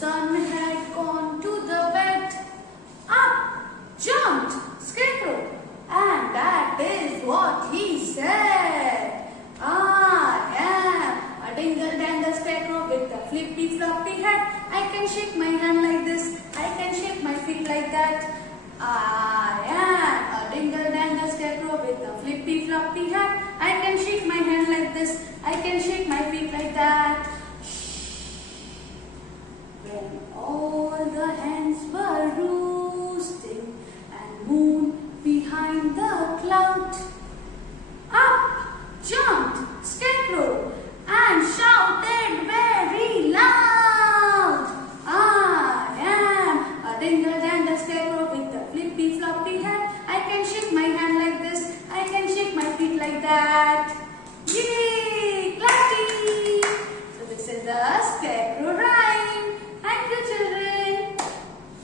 sun had gone to the bed. Up jumped Scarecrow, and that is what he said. I am a Dingle Dangle Scarecrow with a flippy floppy hat. I can shake my hand like this. I can shake my feet like that. I am a Dingle Dangle Scarecrow with a flippy floppy hat. I can shake my hand like this. I can shake my feet like that. When all the hens were roosting and moon behind the cloud, up jumped Scarecrow and shouted very loud. I am a Dingle Dangle Scarecrow with a flippy floppy hat. I can shake my hand like this. I can shake my feet like that. Yay! Clapping! So this is the